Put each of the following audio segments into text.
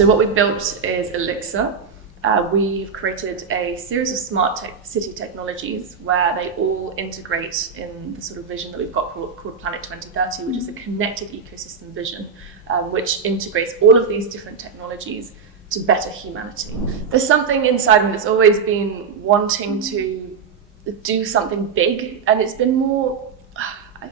So what we built is Elixr. We've created a series of smart city technologies where they all integrate in the sort of vision that we've got called Planet 2030, which is a connected ecosystem vision, which integrates all of these different technologies to better humanity. There's something inside me that's always been wanting to do something big, and it's been more,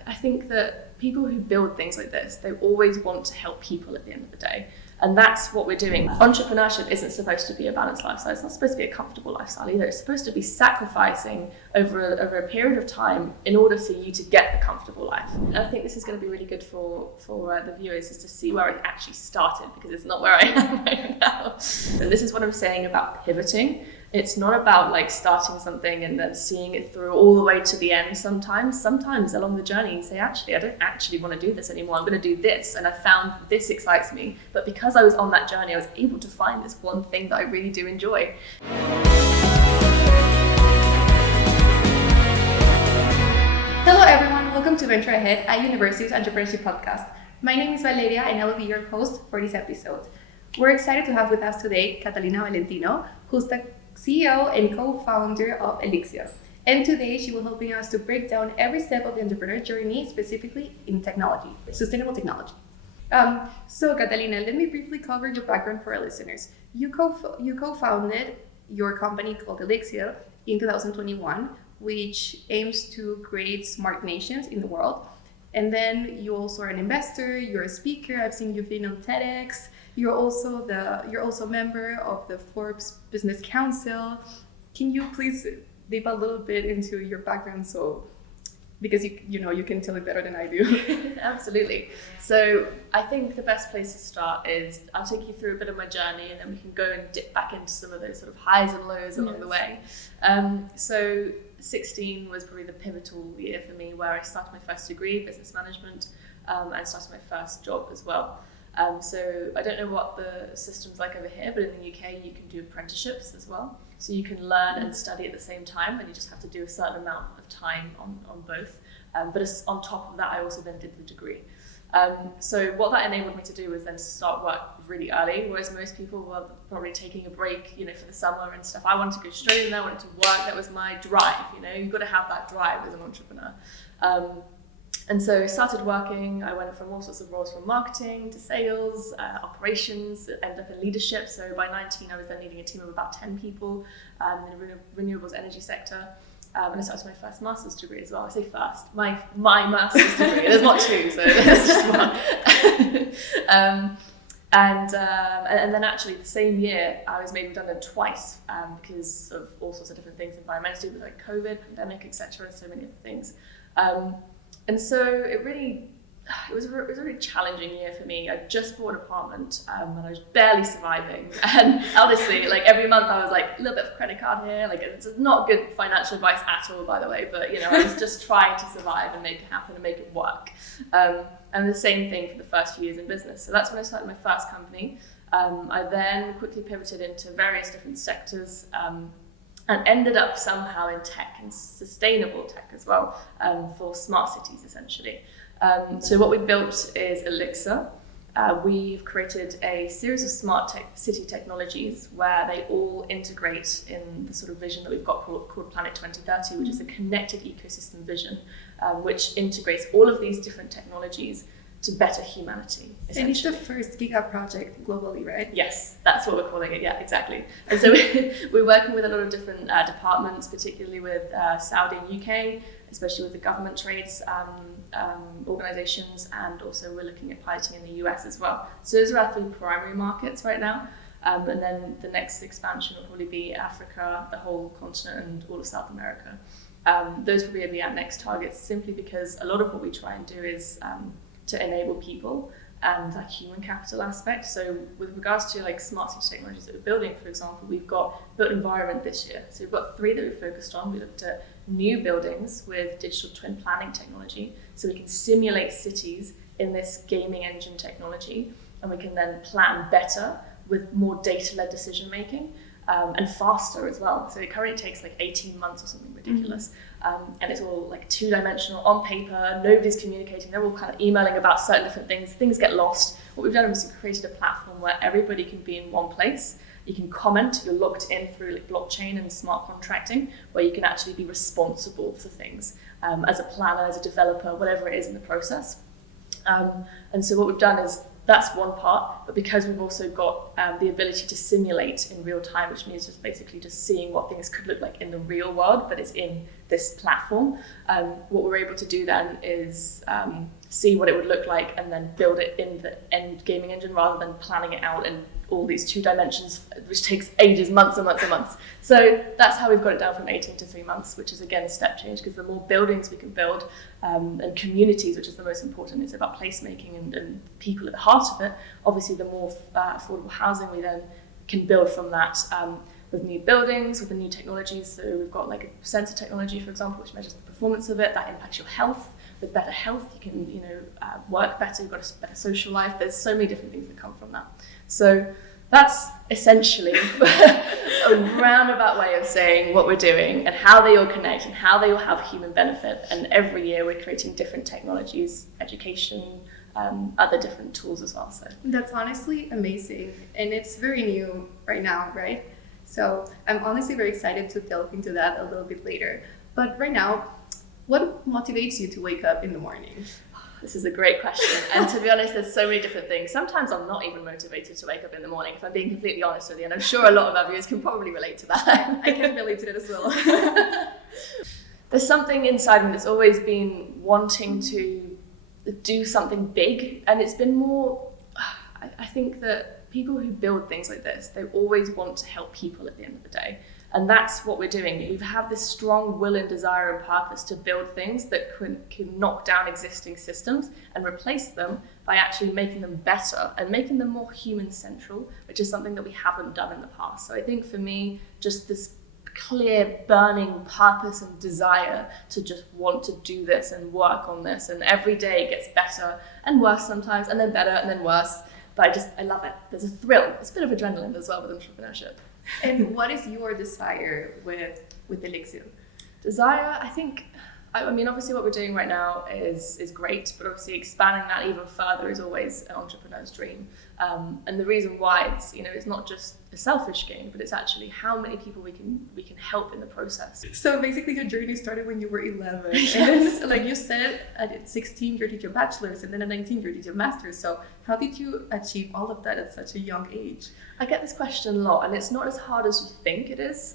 I think that people who build things like this, they always want to help people at the end of the day. And that's what we're doing. Entrepreneurship isn't supposed to be a balanced lifestyle. It's not supposed to be a comfortable lifestyle either. It's supposed to be sacrificing over a period of time in order for you to get the comfortable life. And I think this is going to be really good for the viewers, is to see where it actually started, because it's not where I am right now. So this is what I'm saying about pivoting. It's not about like starting something and then seeing it through all the way to the end. Sometimes along the journey you say, actually, I don't actually want to do this anymore. I'm going to do this, and I found this excites me. But because I was on that journey, I was able to find this one thing that I really do enjoy. Hello everyone, welcome to Venture Ahead, a University's Entrepreneurship podcast. My name is Valeria and I will be your host for this episode. We're excited to have with us today Catalina Valentino, who's the CEO and co-founder of Elixr. And today she will be helping us to break down every step of the entrepreneur journey, specifically in technology, sustainable technology. So Catalina, let me briefly cover your background for our listeners. You co-founded your company called Elixr in 2021, which aims to create smart nations in the world. And then you also are an investor, you're a speaker. I've seen you've been on TEDx. You're also a member of the Forbes Business Council. Can you please dip a little bit into your background, because you can tell it better than I do. Absolutely. So I think the best place to start is I'll take you through a bit of my journey, and then we can go and dip back into some of those sort of highs and lows along the way. So 16 was probably the pivotal year for me, where I started my first degree, business management, and started my first job as well. So I don't know what the system's like over here, but in the UK you can do apprenticeships as well. So you can learn and study at the same time, and you just have to do a certain amount of time on both. But on top of that, I also then did the degree. So what that enabled me to do was then start work really early, whereas most people were probably taking a break, for the summer and stuff. I wanted to go straight in there, I wanted to work. That was my drive. You've got to have that drive as an entrepreneur. And so I started working. I went from all sorts of roles, from marketing to sales, operations, ended up in leadership. So by 19, I was then leading a team of about 10 people in the renewables energy sector. And I started my first master's degree as well. I say first, my master's degree. There's not two, so there's just one. And then actually the same year, I was made redundant twice because of all sorts of different things environmentally, with like COVID, pandemic, etc., and so many other things. And so it was a really challenging year for me. I just bought an apartment and I was barely surviving. And honestly, like every month I was like, a little bit of credit card here. Like, it's not good financial advice at all, by the way, but I was just trying to survive and make it happen and make it work. And the same thing for the first few years in business. So that's when I started my first company. I then quickly pivoted into various different sectors, and ended up somehow in tech, and sustainable tech as well, for smart cities essentially. So what we built is Elixr. We've created a series of smart city technologies where they all integrate in the sort of vision that we've got called Planet 2030, which is a connected ecosystem vision, which integrates all of these different technologies to better humanity. And it's the first giga project globally, right? Yes, that's what we're calling it. Yeah, exactly. And so we're working with a lot of different departments, particularly with Saudi and UK, especially with the government trades organizations, and also we're looking at piloting in the US as well. So those are our three primary markets right now. And then the next expansion will probably be Africa, the whole continent, and all of South America. Those will be our next targets, simply because a lot of what we try and do is to enable people and that human capital aspect. So with regards to like smart city technologies that we're building, for example, we've got built environment this year. So we've got 3 that we've focused on. We looked at new buildings with digital twin planning technology. So we can simulate cities in this gaming engine technology, and we can then plan better with more data-led decision making. and faster as well. So it currently takes like 18 months or something ridiculous. And it's all like two-dimensional on paper, nobody's communicating, they're all kind of emailing about certain different things get lost. What we've done is we've created a platform where everybody can be in one place. You can comment, you're logged in through like blockchain and smart contracting, where you can actually be responsible for things as a planner, as a developer, whatever it is in the process. And so what we've done is, that's one part, but because we've also got the ability to simulate in real time, which means just basically just seeing what things could look like in the real world, but it's in this platform. What we're able to do then is see what it would look like and then build it in the end gaming engine rather than planning it out in all these 2 dimensions, which takes ages, months and months and months. So that's how we've got it down from 18 to 3 months, which is again a step change, because the more buildings we can build and communities, which is the most important, it's about placemaking and people at the heart of it. Obviously, the more affordable housing we then can build from that with new buildings, with the new technologies. So we've got like a sensor technology, for example, which measures the performance of it, that impacts your health. With better health, you can work better, you've got a better social life. There's so many different things that come from that. So that's essentially a roundabout way of saying what we're doing and how they all connect and how they all have human benefit. And every year we're creating different technologies, education, other different tools as well. So that's honestly amazing, and it's very new right now, right? So I'm honestly very excited to delve into that a little bit later. But right now, what motivates you to wake up in the morning? This is a great question. And to be honest, there's so many different things. Sometimes I'm not even motivated to wake up in the morning, if I'm being completely honest with you. And I'm sure a lot of our viewers can probably relate to that. I can relate to that as well. There's something inside me that's always been wanting to do something big. And it's been more, I think that people who build things like this, they always want to help people at the end of the day. And that's what we're doing. We have this strong will and desire and purpose to build things that can knock down existing systems and replace them by actually making them better and making them more human-central, which is something that we haven't done in the past. So I think for me, just this clear, burning purpose and desire to just want to do this and work on this. And every day it gets better and worse sometimes, and then better and then worse. But I love it. There's a thrill. It's a bit of adrenaline as well with entrepreneurship. And what is your desire with Elixr? Desire, I mean, obviously what we're doing right now is great, but obviously expanding that even further is always an entrepreneur's dream. And the reason why it's not just a selfish gain, but it's actually how many people we can help in the process. So basically your journey started when you were 11. Yes. And then, like you said, at 16 you did your bachelor's, and then at 19 you did your master's. So how did you achieve all of that at such a young age? I get this question a lot, and it's not as hard as you think it is.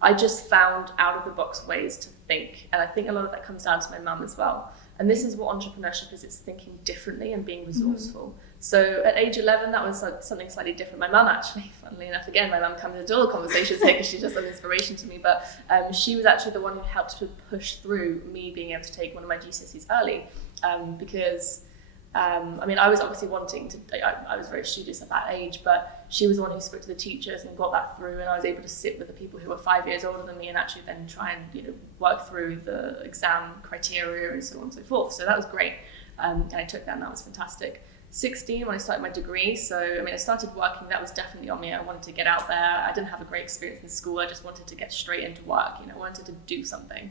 I just found out-of-the-box ways to think, and I think a lot of that comes down to my mum as well. And this is what entrepreneurship is, it's thinking differently and being resourceful. So at age 11, that was something slightly different. My mum actually, funnily enough, again, my mum comes into all conversations here because she's just an inspiration to me, but she was actually the one who helped to push through me being able to take one of my GCSEs early, because I mean, I was obviously wanting to, I was very studious at that age, but she was the one who spoke to the teachers and got that through, and I was able to sit with the people who were 5 years older than me and actually then try and work through the exam criteria and so on and so forth. So that was great, and I took that, and that was fantastic. 16 when I started my degree, so I mean I started working, that was definitely on me. I wanted to get out there. I didn't have a great experience in school, I just wanted to get straight into work, I wanted to do something.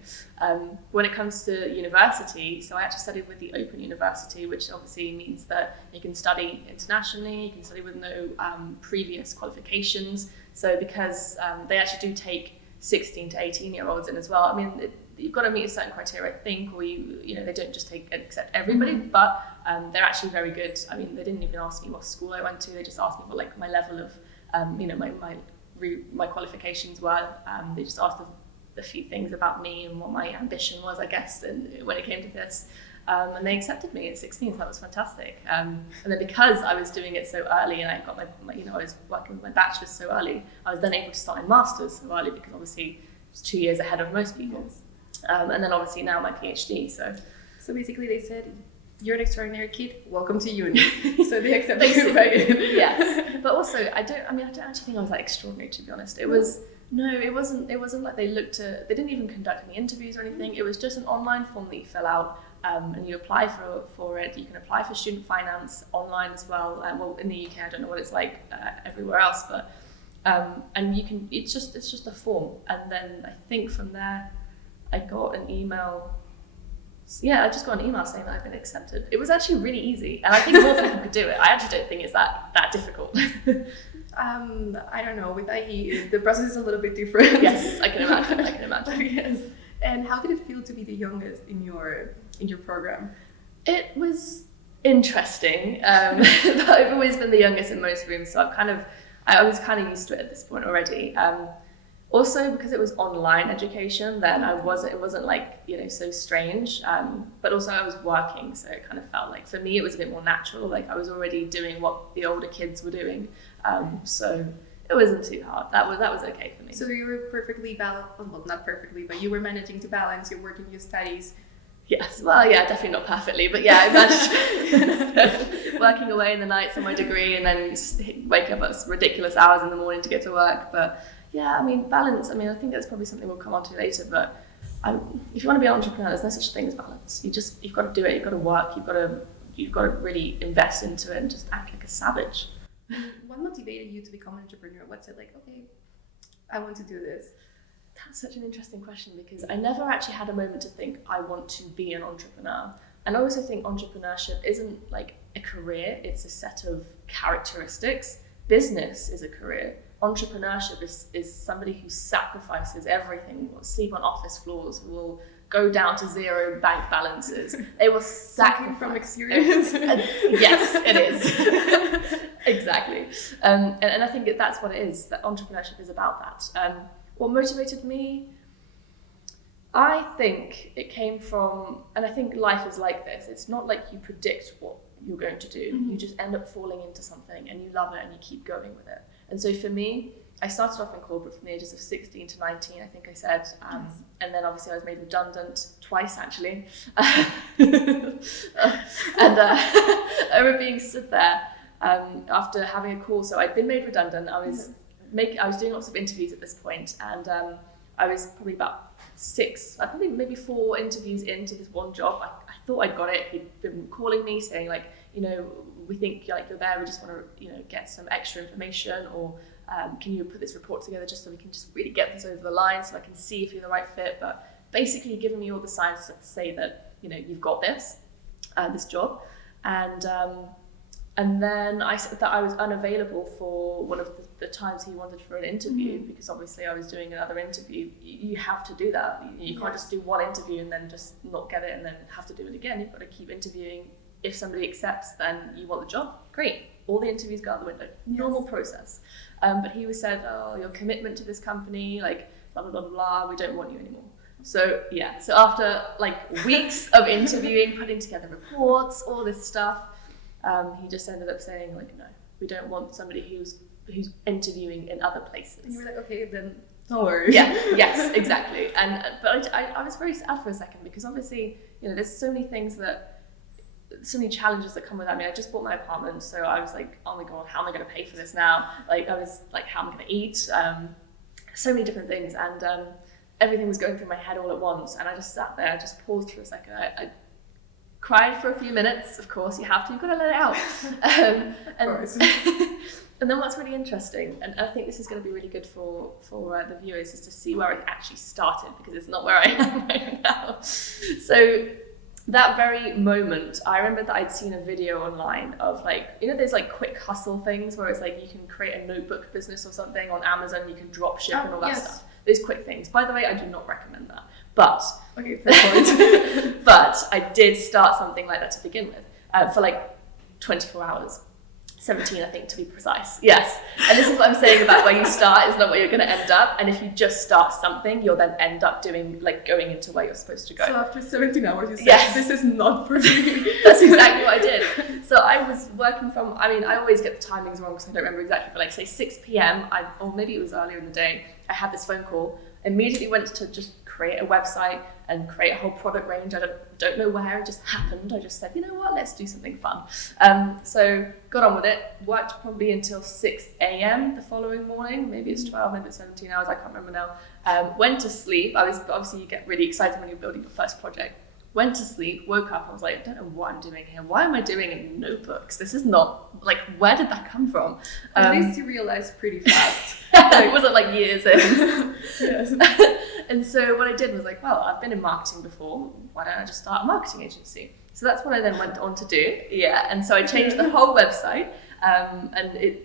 When it comes to university, so I actually studied with the Open University, which obviously means that you can study internationally, you can study with no previous qualifications. So because they actually do take 16 to 18 year olds in as well. I mean, you've got to meet a certain criteria, I think, or they don't just accept everybody, but they're actually very good. I mean, they didn't even ask me what school I went to. They just asked me what my level of, my qualifications were. They just asked a few things about me and what my ambition was, I guess, and when it came to this. And they accepted me at 16, so that was fantastic. And then because I was doing it so early and I got I was working with my bachelor's so early, I was then able to start my master's so early because obviously it was 2 years ahead of most people. And then obviously now my PhD. So basically they said, you're an extraordinary kid, welcome to uni. So they accepted you, right? Yes. But also I don't actually think I was that extraordinary, to be honest. It wasn't like they didn't even conduct any interviews or anything. It was just an online form that you fill out. And you apply for it. You can apply for student finance online as well. Well, in the UK, I don't know what it's like everywhere else, but And it's just a form. And then I think from there, I got an email. Yeah, I just got an email saying that I've been accepted. It was actually really easy, and I think more people could do it. I actually don't think it's that difficult. I don't know. With IE, the process is a little bit different. Yes, I can imagine. Yes. And how did it feel to be the youngest in your program? It was interesting. But I've always been the youngest in most rooms, so I was kind of used to it at this point already. Also, because it was online education, then it wasn't like, so strange. But also I was working, so it kind of felt like, for me, it was a bit more natural. Like I was already doing what the older kids were doing. So it wasn't too hard. That was okay for me. So you were perfectly well, not perfectly, but you were managing to balance your work and your studies. Yes, well, yeah, definitely not perfectly, but yeah, I managed working away in the nights on my degree and then wake up at ridiculous hours in the morning to get to work. But yeah, balance. I think that's probably something we'll come on to later. But if you want to be an entrepreneur, there's no such thing as balance. You've got to do it. You've got to work. You've got to really invest into it and just act like a savage. What motivated you to become an entrepreneur? What's it like? Okay, I want to do this. That's such an interesting question because I never actually had a moment to think I want to be an entrepreneur. And I also think entrepreneurship isn't like a career, it's a set of characteristics. Business is a career. Entrepreneurship is somebody who sacrifices everything, will sleep on office floors, will go down to zero bank balances. They will sacrifice. From experience. Yes, it is. Exactly. And I think that's what it is, that entrepreneurship is about that. What motivated me? I think it came from, and I think life is like this, it's not like you predict what you're going to do. Mm-hmm. You just end up falling into something and you love it and you keep going with it. And so for me, I started off in corporate from the ages of 16 to 19, I think I said. And then obviously I was made redundant twice, actually. And I remember being stood there after having a call. So I'd been made redundant. I was doing lots of interviews at this point, and I was probably about maybe 4 interviews into this one job. I thought I got it. He'd been calling me saying like, we think you're there. We just want to, get some extra information, or can you put this report together just so we can just really get this over the line, so I can see if you're the right fit. But basically, giving me all the signs to say that you've got this job, and then I said that I was unavailable for one of the times he wanted for an interview, mm-hmm. because obviously I was doing another interview. You have to do that. You can't just do one interview and then just not get it and then have to do it again. You've got to keep interviewing. If somebody accepts, then you want the job. Great. All the interviews go out the window. Yes. Normal process. But he said, your commitment to this company, like blah, blah, blah, blah, blah, we don't want you anymore. So yeah, so after like weeks of interviewing, putting together reports, all this stuff, he just ended up saying like, no, we don't want somebody who's interviewing in other places. And you were like, okay, then don't worry. Yeah, yes, exactly. But I was very sad for a second because obviously, there's so many challenges that come with that. I just bought my apartment, so I was like, oh my god, how am I going to pay for this now? Like, I was like, how am I going to eat? So many different things, and everything was going through my head all at once. And I just sat there, I just paused for a second. I cried for a few minutes. Of course, you've got to let it out. And then what's really interesting, and I think this is going to be really good for the viewers, is to see where it actually started, because it's not where I am right now. So that very moment, I remember that I'd seen a video online of like, there's like quick hustle things where it's like you can create a notebook business or something on Amazon, you can drop ship and all that stuff. Those quick things. By the way, I do not recommend that. But, okay, fair point. But I did start something like that to begin with, for like 24 hours. 17, I think, to be precise. Yes. And this is what I'm saying about where you start is not where you're going to end up. And if you just start something, you'll then end up going into where you're supposed to go. So after 17 hours, you said, yes, this is not for me. That's exactly what I did. So I was working from, I always get the timings wrong because I don't remember exactly, but like say 6 p.m, or maybe it was earlier in the day, I had this phone call, immediately went to just create a website and create a whole product range. I don't know where, it just happened. I just said, you know what, let's do something fun. So got on with it, worked probably until 6 a.m. the following morning, maybe it's 12, maybe it's 17 hours, I can't remember now. Went to sleep. Obviously you get really excited when you're building your first project. Went to sleep, woke up, I was like, I don't know what I'm doing here. Why am I doing notebooks? This is not, like, where did that come from? At least you realized pretty fast. It wasn't like years in. Yes. And so what I did was like, well, I've been in marketing before. Why don't I just start a marketing agency? So that's what I then went on to do. Yeah. And so I changed the whole website. And the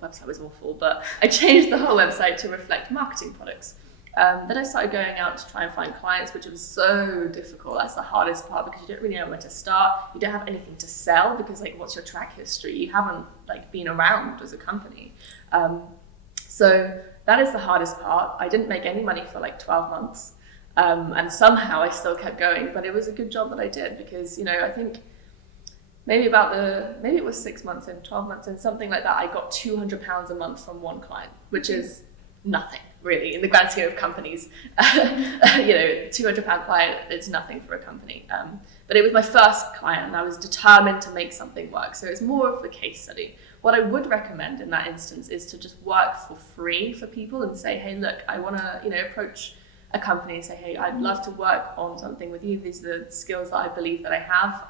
website was awful, but I changed the whole website to reflect marketing products. Then I started going out to try and find clients, which was so difficult. That's the hardest part because you don't really know where to start. You don't have anything to sell because like, what's your track history? You haven't like been around as a company. So that is the hardest part. I didn't make any money for like 12 months. And somehow I still kept going, but it was a good job that I did because, I think maybe it was 6 months in, 12 months in, something like that. I got £200 a month from one client, which is nothing really in the grand scheme of companies. £200 client, it's nothing for a company. But it was my first client and I was determined to make something work. So it's more of a case study. What I would recommend in that instance is to just work for free for people and say, hey, look, I want to, approach a company and say, hey, I'd love to work on something with you. These are the skills that I believe that I have.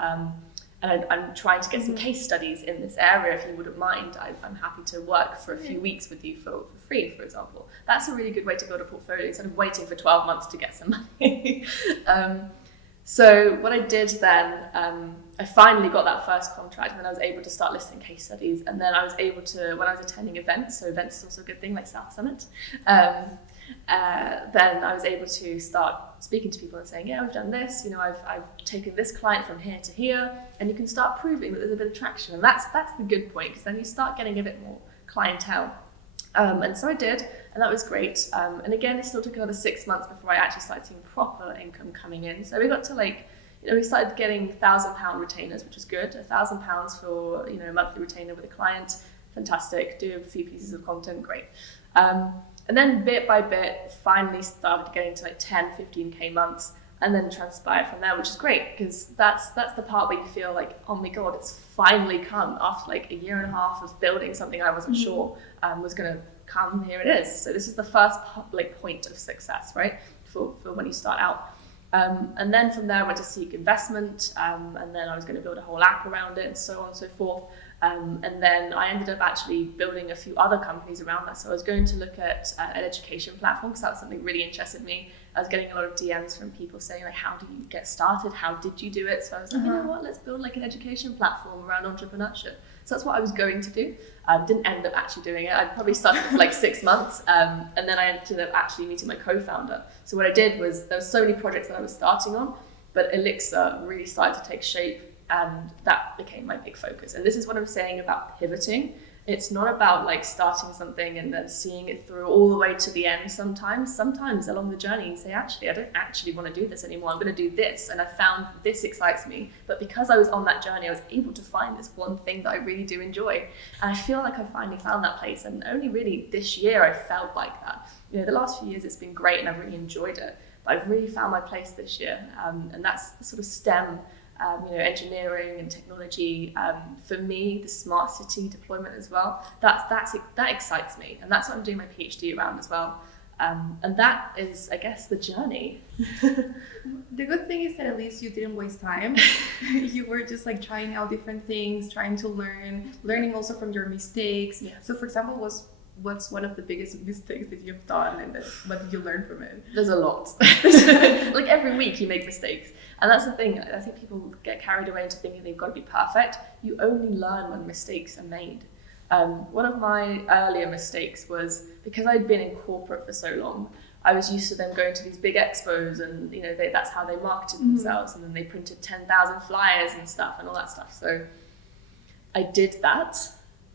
And I'm trying to get some case studies in this area. If you wouldn't mind, I'm happy to work for a few weeks with you for free, for example. That's a really good way to build a portfolio instead of waiting for 12 months to get some money. So what I did then, I finally got that first contract and then I was able to start listing case studies. And then I was able to, when I was attending events, so events is also a good thing like South Summit, then I was able to start speaking to people and saying, yeah, we've done this, I've taken this client from here to here, and you can start proving that there's a bit of traction. And that's the good point, because then you start getting a bit more clientele. And so I did, and that was great. And again, it still took another 6 months before I actually started seeing proper income coming in. So we got to we started getting £1,000 retainers, which was good. £1,000 for, a monthly retainer with a client. Fantastic. Do a few pieces of content. Great. And then bit by bit, finally started getting to 10, 15K months, and then transpired from there, which is great because that's the part where you feel like, oh my God, it's finally come after a year and a half of building something I wasn't sure was going to come. Here it is. So this is the first point of success, right? For when you start out. And then from there I went to seek investment, and then I was going to build a whole app around it and so on and so forth. And then I ended up actually building a few other companies around that. So I was going to look at an education platform because that was something really interested me. I was getting a lot of DMs from people saying how do you get started? How did you do it? So I was like, you know what, let's build an education platform around entrepreneurship. So that's what I was going to do. Didn't end up actually doing it. I probably started for 6 months, and then I ended up actually meeting my co-founder. So what I did was, there were so many projects that I was starting on, but Elixr really started to take shape, and that became my big focus. And this is what I'm saying about pivoting. It's not about starting something and then seeing it through all the way to the end. Sometimes along the journey you say, actually, I don't actually want to do this anymore. I'm going to do this. And I found this excites me. But because I was on that journey, I was able to find this one thing that I really do enjoy. And I feel like I finally found that place. And only really this year I felt like that. The last few years it's been great and I've really enjoyed it. But I've really found my place this year. And that's the sort of STEM, engineering and technology. For me, the smart city deployment as well, that excites me, and that's what I'm doing my PhD around as well. And that is, I guess, the journey. The good thing is that at least you didn't waste time. You were just trying out different things, trying to learning also from your mistakes. Yeah. So for example, what's one of the biggest mistakes that you've done, and what did you learn from it? There's a lot. Every week you make mistakes. And that's the thing, I think people get carried away into thinking they've got to be perfect. You only learn when mistakes are made. One of my earlier mistakes was, because I'd been in corporate for so long, I was used to them going to these big expos and that's how they marketed themselves, and then they printed 10,000 flyers and stuff and all that stuff. So I did that,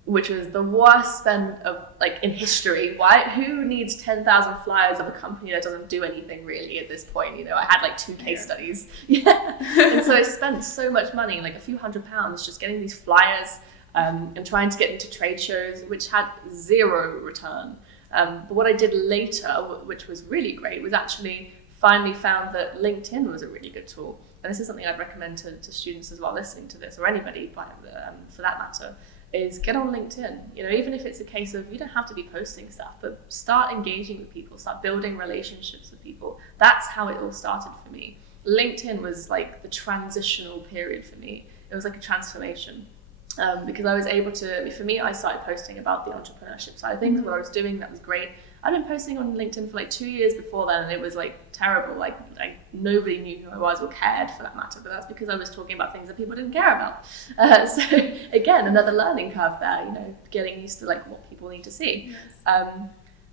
which was the worst spend of in history. Who needs 10,000 flyers of a company that doesn't do anything really at this point? I had 2 case studies. Yeah. And so I spent so much money, a few £100, just getting these flyers and trying to get into trade shows, which had zero return. But what I did later, which was really great, was actually finally found that LinkedIn was a really good tool. And this is something I'd recommend to students as well listening to this, or anybody for that matter, is get on LinkedIn. Even if it's a case of you don't have to be posting stuff, but start engaging with people, start building relationships with people. That's how it all started for me. LinkedIn was the transitional period for me. It was a transformation. because I was able to, for me, I started posting about the entrepreneurship side of things, what I was doing, that was great. I'd been posting on LinkedIn for like 2 years before then, and it was like terrible. Like nobody knew who I was or cared for that matter, but that's because I was talking about things that people didn't care about. So again, another learning curve there, you know, getting used to like what people need to see. Yes.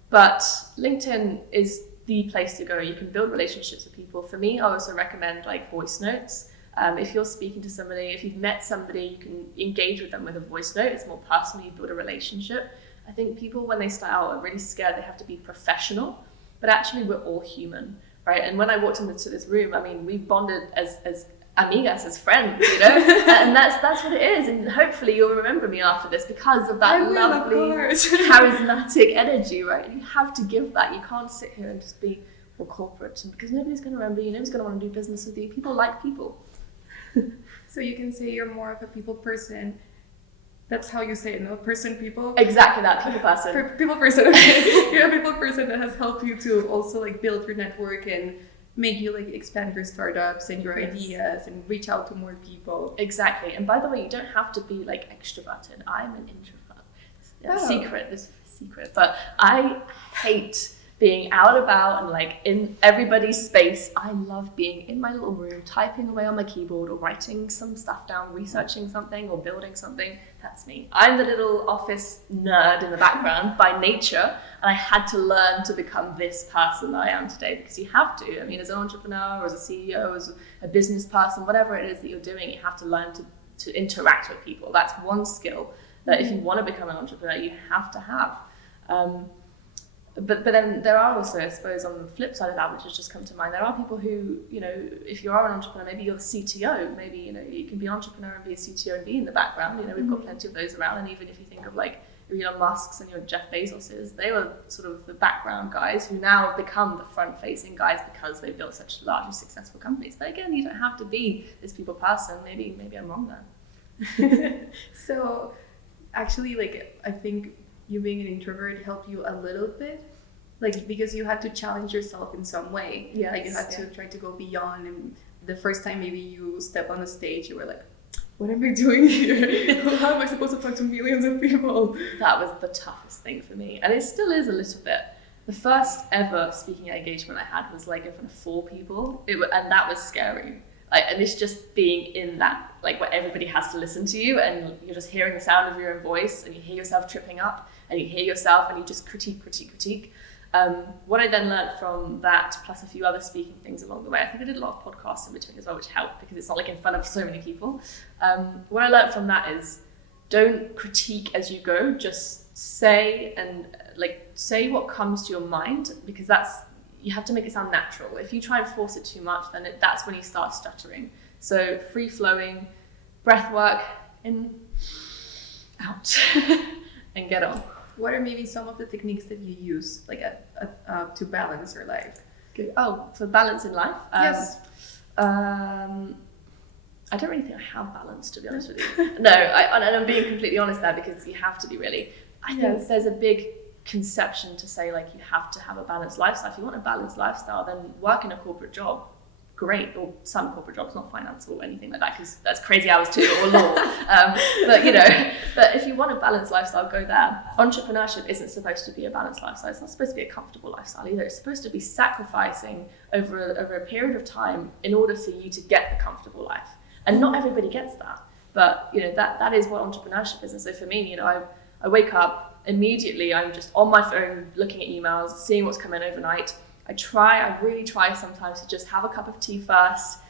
But LinkedIn is the place to go. You can build relationships with people. For me, I also recommend like voice notes. If you're speaking to somebody, if you've met somebody, you can engage with them with a voice note. It's more personal, you build a relationship. I think people, when they start out, are really scared they have to be professional, but actually we're all human, right? And when I walked into this room, I mean, we bonded as amigas, as friends, you know? And that's what it is. And hopefully you'll remember me after this because of that lovely, charismatic energy, right? You have to give that. You can't sit here and just be more corporate, because nobody's going to remember you. Nobody's going to want to do business with you. People like people. So you can say you're more of a people person. That's how you say it, no? People? Exactly that, people person. People person, okay. You're a people person that has helped you to also like build your network and make you like expand your startups and your ideas and reach out to more people. Exactly. And by the way, you don't have to be like extroverted. I'm an introvert. This is a secret. But I hate being out about and like in everybody's space. I love being in my little room, typing away on my keyboard or writing some stuff down, researching something or building something. That's me. I'm the little office nerd in the background by nature, and I had to learn to become this person that I am today, because you have to. I mean, as an entrepreneur or as a CEO, as a business person, whatever it is that you're doing, you have to learn to interact with people. That's one skill that if you want to become an entrepreneur, you have to have. But then there are also, I suppose, on the flip side of that, which has just come to mind, there are people who, you know, if you are an entrepreneur, maybe you're the CTO, maybe, you know, you can be an entrepreneur and be a CTO and be in the background. You know, we've got plenty of those around. And even if you think of like your Elon Musk's and your Jeff Bezos's, they were sort of the background guys who now have become the front-facing guys because they've built such large and successful companies. But again, you don't have to be this people person. Maybe I'm wrong there. So actually, like, I think you being an introvert helped you a little bit, like, because you had to challenge yourself in some way. Yes, like you had to try to go beyond, and the first time maybe you step on the stage, you were like, what am I doing here? How am I supposed to talk to millions of people? That was the toughest thing for me, and it still is a little bit. The first ever speaking engagement I had was like in front of 4 people, and that was scary. Like, and it's just being in that, like, where everybody has to listen to you, and you're just hearing the sound of your own voice, and you hear yourself tripping up, and you hear yourself, and you just critique. What I then learned from that, plus a few other speaking things along the way, I think I did a lot of podcasts in between as well, which helped because it's not like in front of so many people. What I learned from that is, don't critique as you go, just say what comes to your mind, because you have to make it sound natural. If you try and force it too much, then that's when you start stuttering. So free flowing, breath work, in, out, and get on. What are maybe some of the techniques that you use, like to balance your life? Good. Oh, for balance in life? Yes. I don't really think I have balance, to be honest with you. No, and I'm being completely honest there, because you have to be really. I think there's a big conception to say, like, you have to have a balanced lifestyle. If you want a balanced lifestyle, then work in a corporate job. Great, or some corporate jobs, not finance or anything like that, because that's crazy hours too, or law. But if you want a balanced lifestyle, go there. Entrepreneurship isn't supposed to be a balanced lifestyle. It's not supposed to be a comfortable lifestyle either. It's supposed to be sacrificing over a period of time in order for you to get the comfortable life. And not everybody gets that. But you know, that is what entrepreneurship is. And so for me, you know, I wake up immediately, I'm just on my phone looking at emails, seeing what's come in overnight. I really try sometimes to just have a cup of tea first,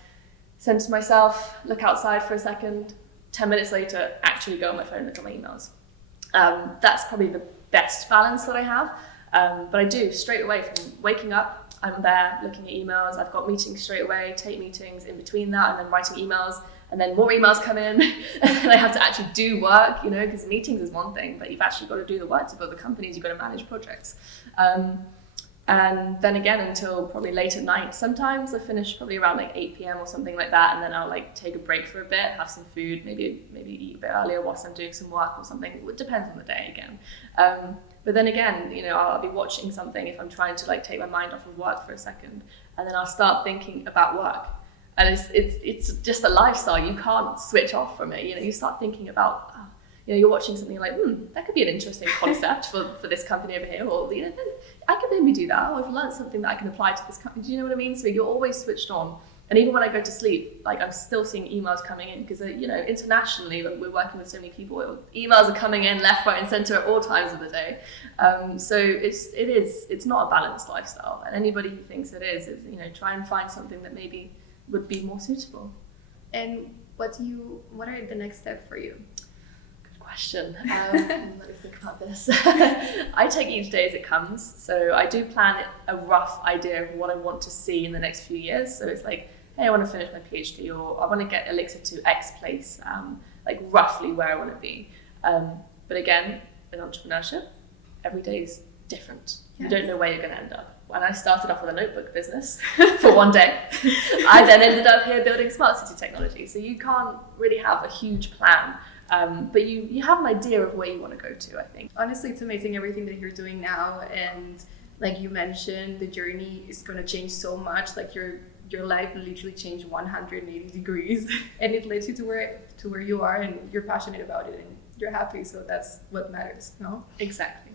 send to myself, look outside for a second, 10 minutes later, actually go on my phone and look at my emails. That's probably the best balance that I have. But I do straight away from waking up, I'm there looking at emails. I've got meetings straight away, take meetings in between that, and then writing emails, and then more emails come in, and then I have to actually do work, you know, because meetings is one thing, but you've actually got to do the work to build the companies, you've got to manage projects. And then again until probably late at night. Sometimes I finish probably around like 8 p.m. or something like that, and then I'll like take a break for a bit, have some food, maybe eat a bit earlier whilst I'm doing some work or something. It depends on the day again. But then again, you know, I'll be watching something if I'm trying to like take my mind off of work for a second, and then I'll start thinking about work. And it's just a lifestyle. You can't switch off from it. You know, you start thinking about, oh, you're watching something like, that could be an interesting concept for this company over here, or I could maybe do that, or I've learned something that I can apply to this company. Do you know what I mean? So you're always switched on. And even when I go to sleep, like I'm still seeing emails coming in because, internationally, we're working with so many people. Emails are coming in left, right, and center at all times of the day. So it's not a balanced lifestyle. And anybody who thinks it is, try and find something that maybe would be more suitable. And what are the next steps for you? Good question. Let me think about this. I take each day as it comes. So I do plan a rough idea of what I want to see in the next few years. So it's like, hey, I want to finish my PhD, or I want to get Elixr to X place, like roughly where I want to be. But again, in entrepreneurship, every day is different. Yes. You don't know where you're going to end up. When I started off with a notebook business for one day, I then ended up here building smart city technology. So you can't really have a huge plan, but you have an idea of where you want to go to, I think. Honestly, it's amazing everything that you're doing now. And like you mentioned, the journey is going to change so much. Like your life literally changed 180 degrees, and it led you to where you are, and you're passionate about it, and you're happy. So that's what matters, no? Exactly.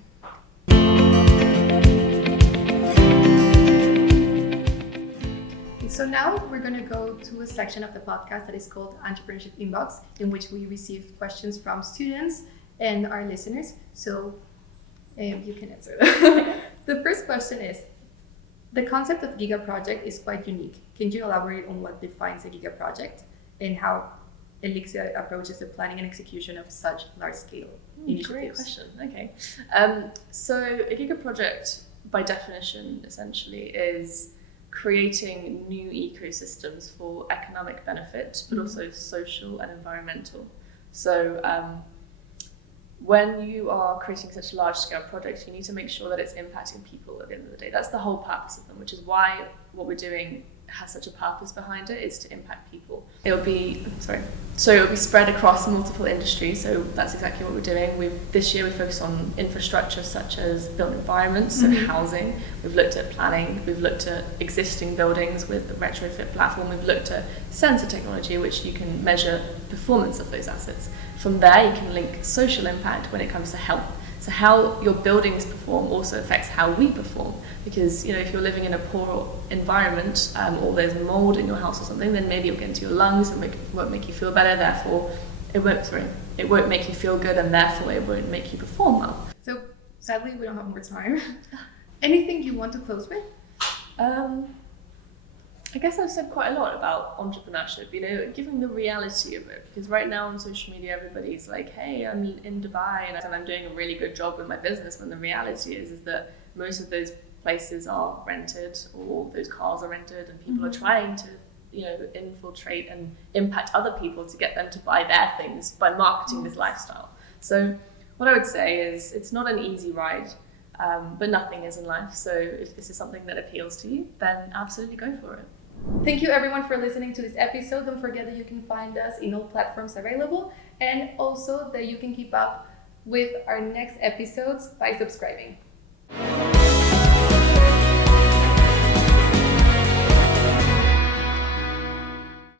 So now we're going to go to a section of the podcast that is called Entrepreneurship Inbox, in which we receive questions from students and our listeners. So you can answer them. The first question is, the concept of Giga Project is quite unique. Can you elaborate on what defines a Giga Project and how Elixr approaches the planning and execution of such large-scale initiatives? Great question. Okay. So a Giga Project, by definition, essentially, is creating new ecosystems for economic benefit, but also social and environmental. So when you are creating such large-scale projects, you need to make sure that it's impacting people at the end of the day. That's the whole purpose of them, which is why what we're doing has such a purpose behind it, is to impact people. It'll be spread across multiple industries, so that's exactly what we're doing. This year we focused on infrastructure such as built environments, so housing. We've looked at planning, we've looked at existing buildings with the retrofit platform, we've looked at sensor technology, which you can measure performance of those assets. From there you can link social impact when it comes to health. So how your buildings perform also affects how we perform, because if you're living in a poor environment or there's mold in your house or something, then maybe it'll get into your lungs and won't make you feel better. Therefore, it won't make you feel good, and therefore it won't make you perform well. So sadly, we don't have more time. Anything you want to close with? I guess I've said quite a lot about entrepreneurship, giving the reality of it, because right now on social media, everybody's like, hey, I'm in Dubai and I'm doing a really good job with my business, when the reality is that most of those places are rented, or those cars are rented, and people are trying to, infiltrate and impact other people to get them to buy their things by marketing this lifestyle. So what I would say is, it's not an easy ride, but nothing is in life. So if this is something that appeals to you, then absolutely go for it. Thank you everyone for listening to this episode. Don't forget that you can find us in all platforms available, and also that you can keep up with our next episodes by subscribing.